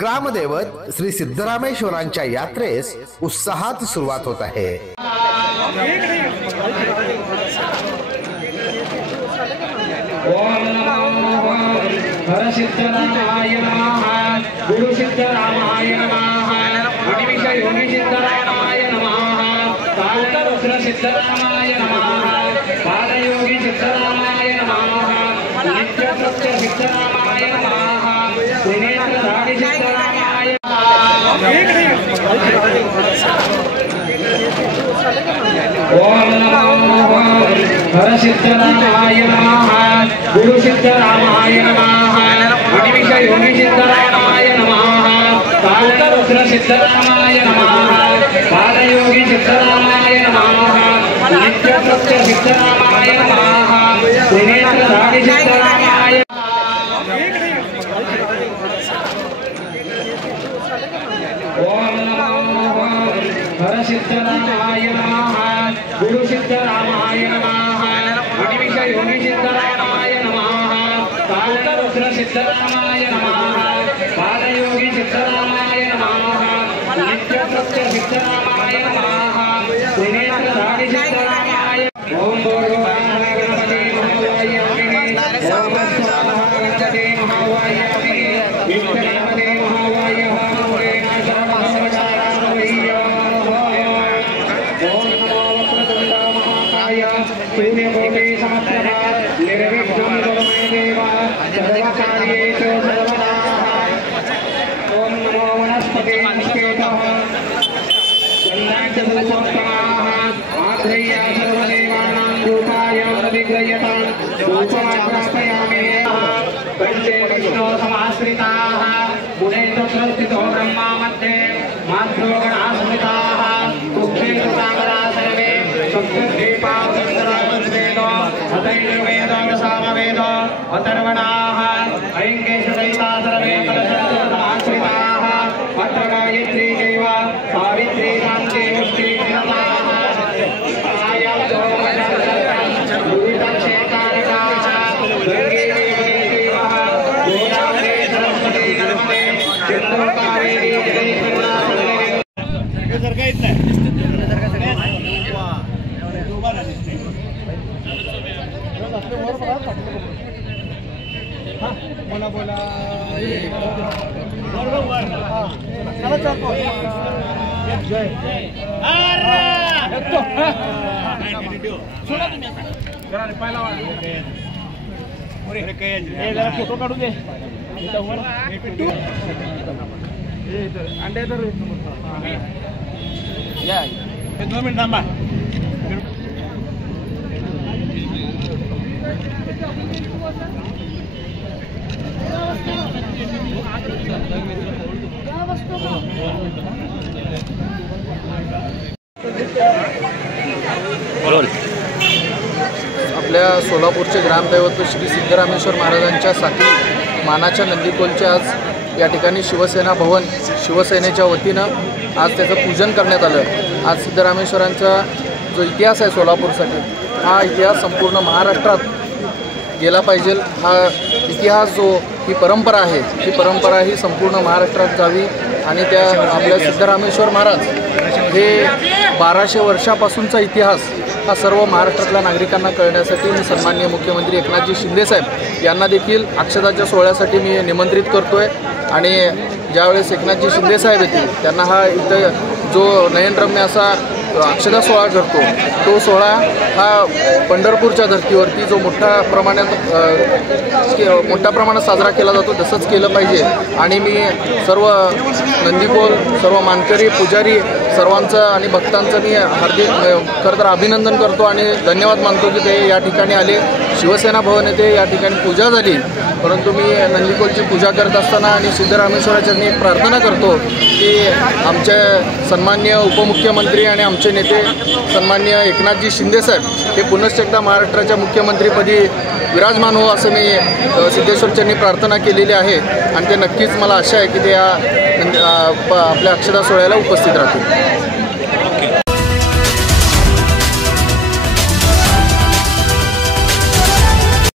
ग्रामदैवत श्री सिद्धरामेश्वरांच्या यात्रेस उत्साहात सुरुवात होत आहे। ओम नमो हरसिद्धरामाय नमः, गुरु सिद्धरामाय नमः, अनिमिष योनि सिद्धरामाय नमः, कालरुद्र सिद्धरामाय नमः, पादयोगी सिद्धरामाय नमः, नित्यसत्य सिद्धरामाय नमः, त्रिनेत्रधारी सिद्धरामाय ओम नमो हरसिद्धरामाय नमः, गुरु सिद्धरामाय नमः, अनिमिष योनि सिद्धरामाय नमः, कालरुद्र सिद्धरामाय नमः, पादयोगी सिद्धरामाय नमः, नित्यसत्य सिद्धरामाय नमः, त्रिनेत्रधारी सिद्धरामाय ओम नमो हरसिद्धरामाय नमः, गुरु सिद्धरामाय नमः, अनिमिष योनि सिद्धरामाय नमः, कालरुद्र सिद्धरामाय नमः, पादयोगी सिद्धरामाय नमः, नित्यसत्य सिद्धरामाय नमः, त्रिनेत्रधारी सिद्धरामाय ओम गणपति महावाह्यामि ओम स्वाहा गणपति महावाह्यामि गणपति महावाह्यः सूर्यकोटि समप्रभा निर्विघ्नं कुरु मे देव सर्वकार्येषु सर्वदा। ओम नमो वनस्पते पुष्पेतः गन्धाढ्यधूपोत्तमाः आध्रय्या सर्वदेवानां रूपाय प्रतिगृह्यतां धूपमाग्रापयामि। पंचे विष्णो समाश्रिताः गुणे तत्स्थितो ब्रह्मा मध्ये माध्यो गणाः स्मृताः कुक्षे सुतामरा सर्वे अथैर्वेद अथर्वणाः ऐङ्गेषुदयिता सर्वे कलशमाश्रिताः अत्र गायत्री चैव सावित्री शान्ति मुक्ति निरताः आयां गंगे देवः गोदावरी सरस्वती नर्मदे सिन्धु कावेरी बोला बोला फोटो काढून दे अंडे 2 मिनिट थांबा। आपल्या सोलापूरचे ग्रामदैवत श्री सिद्धरामेश्वर महाराजांच्या साथी मानाच्या नंदीकोलचे आज या ठिकाणी शिवसेना भवन शिवसेनेच्या वतीनं आज त्याचं पूजन करण्यात आलं। आज सिद्धरामेश्वरांचा जो इतिहास आहे सोलापूरसाठी, हा इतिहास संपूर्ण महाराष्ट्रात गेला पाहिजे। हा इतिहास जो ही परंपरा आहे, ही परंपरा ही संपूर्ण महाराष्ट्रात जावी आणि त्या आपल्या सिद्धरामेश्वर महाराज हे 1200 वर्षापासूनचा इतिहास हा सर्व महाराष्ट्रातल्या नागरिकांना कळण्यासाठी मी सन्माननीय मुख्यमंत्री एकनाथजी शिंदेसाहेब यांना देखील अक्षदाच्या सोहळ्यासाठी मी निमंत्रित करतोय। आणि ज्यावेळेस एकनाथजी शिंदेसाहेब येतील त्यांना हा इथं जो नयनरम्य असा अक्षदा सोहळा करतो, तो सोहळा हा पंढरपूरच्या धर्तीवरती जो मोठ्या प्रमाणात साजरा केला जातो तसंच केलं पाहिजे। आणि मी सर्व नंदीकोल, सर्व मानकरी, पुजारी सर्वांचं आणि भक्तांचं मी हार्दिक खरं तर अभिनंदन करतो आणि धन्यवाद मानतो की ते या ठिकाणी आले। शिवसेना भवन येथे या ठिकाणी पूजा झाली, परंतु मी नंदीकोलची पूजा करत असताना आणि सिद्धरामेश्वराचरणी एक प्रार्थना करतो की आमचे सन्माननीय उपमुख्यमंत्री आणि आमचे नेते सन्माननीय एकनाथजी शिंदेसाहेब हे पुनश्च एकदा महाराष्ट्राच्या मुख्यमंत्रीपदी विराजमान हो असं मी सिद्धेश्वरचरणी प्रार्थना केलेली आहे आणि ते नक्कीच मला आशा आहे की ते आपल्या अक्षदा सोहळ्याला उपस्थित राहतील।